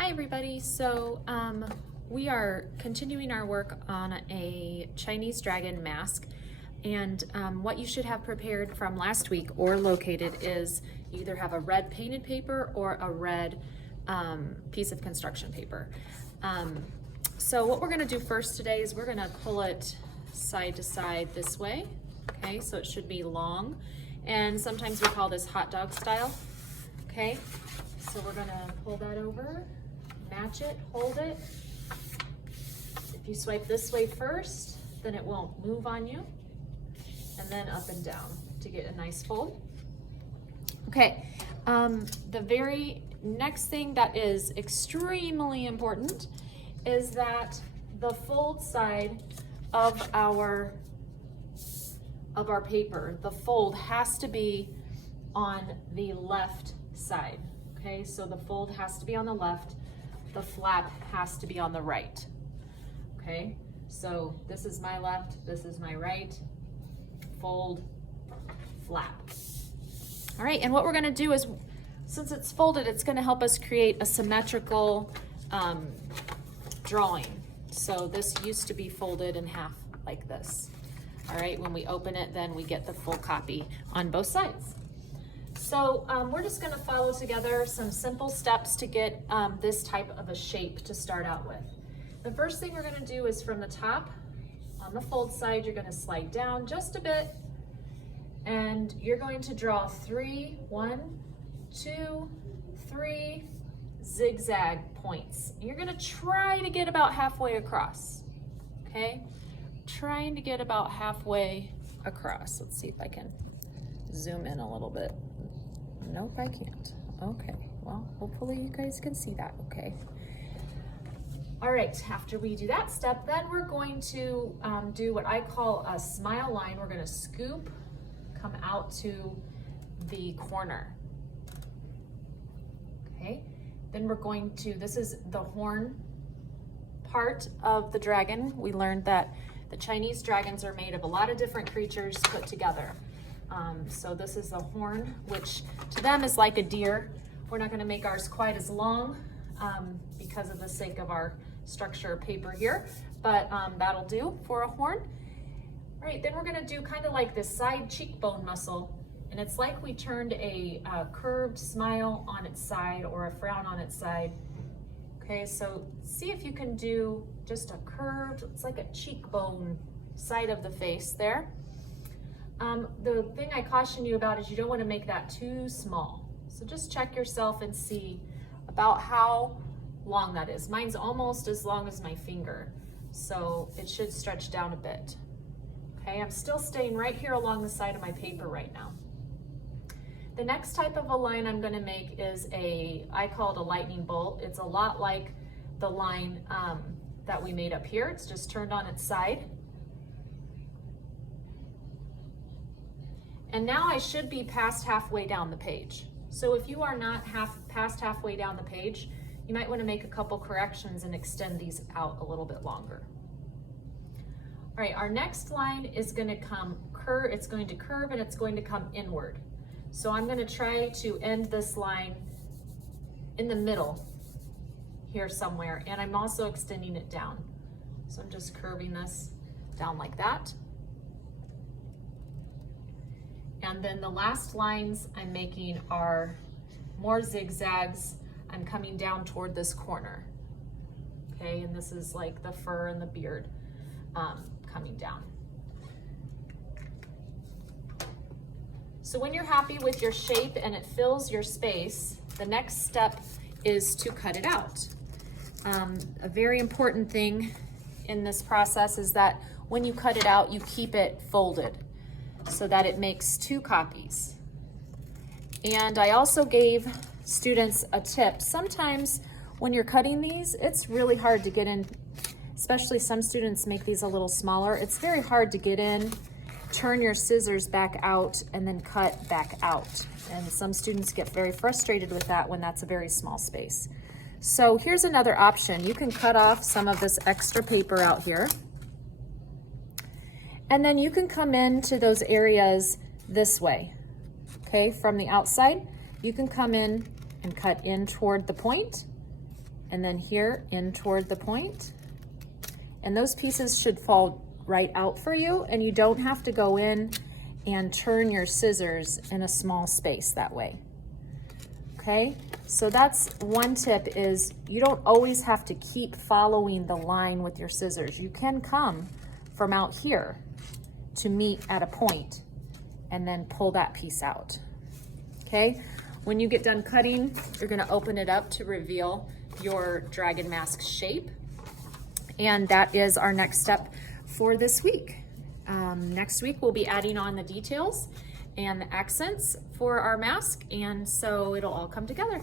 Hi everybody, so we are continuing our work on a Chinese dragon mask, and what you should have prepared from last week or located is you either have a red painted paper or a red piece of construction paper. So what we're going to do first today is we're going to pull it side to side this way, okay, so it should be long, and sometimes we call this hot dog style, okay. So we're gonna pull that over, match it, hold it. If you swipe this way first, then it won't move on you. And then up and down to get a nice fold. Okay, the very next thing that is extremely important is that the fold side of our paper, the fold has to be on the left side. Okay, so the fold has to be on the left, the flap has to be on the right. Okay, so this is my left, this is my right, fold, flap. All right, and what we're gonna do is, since it's folded, it's gonna help us create a symmetrical drawing. So this used to be folded in half like this. All right, when we open it, then we get the full copy on both sides. So we're just gonna follow together some simple steps to get this type of a shape to start out with. The first thing we're gonna do is from the top, on the fold side, you're gonna slide down just a bit, and you're going to draw 1, 2, 3 zigzag points. You're gonna try to get about halfway across, okay? Trying to get about halfway across. Let's see if I can zoom in a little bit. Nope, I can't. Okay, well, hopefully you guys can see that, okay? All right, after we do that step, then we're going to do what I call a smile line. We're gonna scoop, come out to the corner, okay? Then we're going to, this is the horn part of the dragon. We learned that the Chinese dragons are made of a lot of different creatures put together. So this is the horn, which to them is like a deer. We're not gonna make ours quite as long because of the sake of our structure paper here, but that'll do for a horn. All right, then we're gonna do kind of like this side cheekbone muscle, and it's like we turned a curved smile on its side or a frown on its side. Okay, so see if you can do just a curved, it's like a cheekbone side of the face there. The thing I caution you about is you don't want to make that too small. So just check yourself and see about how long that is. Mine's almost as long as my finger, so it should stretch down a bit. Okay, I'm still staying right here along the side of my paper right now. The next type of a line I'm going to make is I call it a lightning bolt. It's a lot like the line that we made up here. It's just turned on its side. And now I should be past halfway down the page. So if you are not past halfway down the page, you might want to make a couple corrections and extend these out a little bit longer. All right, our next line is going to curve, it's going to curve and it's going to come inward. So I'm going to try to end this line in the middle here somewhere, and I'm also extending it down. So I'm just curving this down like that. And then the last lines I'm making are more zigzags. I'm coming down toward this corner. Okay, and this is like the fur and the beard coming down. So when you're happy with your shape and it fills your space, the next step is to cut it out. A very important thing in this process is that when you cut it out, you keep it folded so that it makes 2 copies. And I also gave students a tip. Sometimes when you're cutting these, it's really hard to get in, especially some students make these a little smaller. It's very hard to get in, turn your scissors back out, and then cut back out. And some students get very frustrated with that when that's a very small space. So here's another option. You can cut off some of this extra paper out here. And then you can come into those areas this way, okay? From the outside, you can come in and cut in toward the point, and then here in toward the point. And those pieces should fall right out for you, and you don't have to go in and turn your scissors in a small space that way. Okay, so that's one tip, is you don't always have to keep following the line with your scissors. You can come from out here to meet at a point and then pull that piece out. Okay, when you get done cutting, you're gonna open it up to reveal your dragon mask shape. And that is our next step for this week. Next week, we'll be adding on the details and the accents for our mask, and so it'll all come together.